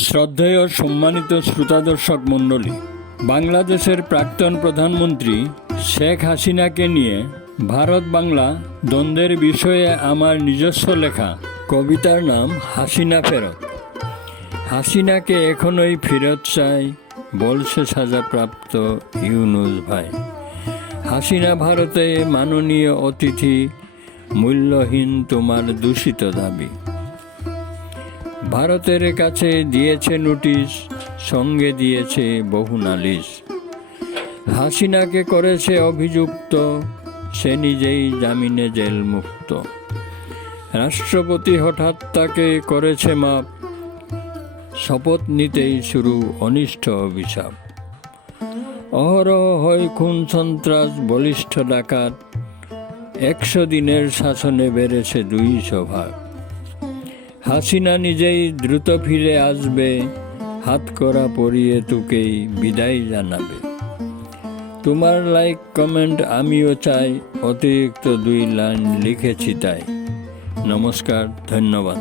শ্রদ্ধেয় সম্মানিত শ্রোতা দর্শক মণ্ডলী, বাংলাদেশের প্রাক্তন প্রধানমন্ত্রী শেখ হাসিনাকে নিয়ে ভারত বাংলা দ্বন্দ্বের বিষয়ে আমার নিজস্ব লেখা কবিতার নাম হাসিনা ফেরত। হাসিনাকে এখনই ফেরত চাই বলছে সাজাপ্রাপ্ত ইউনূস ভাই। হাসিনা ভারতে মাননীয় অতিথি, মূল্যহীন তোমার দূষিত দাবি। ভারতের কাছে দিয়েছে নোটিশ, সঙ্গে দিয়েছে বহু নালিশ। হাসিনাকে করেছে অভিযুক্ত, সে নিজেই জামিনে জেল মুক্ত। রাষ্ট্রপতি হঠাৎ তাকে করেছে মাপ, শপথ নিতেই শুরু অনিষ্ট অভিশাপ। অহরহ হয় খুন সন্ত্রাস, বলিষ্ঠ ডাকাত, 100 দিনের শাসনে বেড়েছে 200 ভাগ। হাসিনা নিজেই দ্রুত ফিরে আসবে, হাত করা পরিয়ে তোকেই বিদায় জানাবে। তোমার লাইক কমেন্ট আমিও চাই, অতিরিক্ত 2 লাইন লিখেছি তাই। নমস্কার, ধন্যবাদ।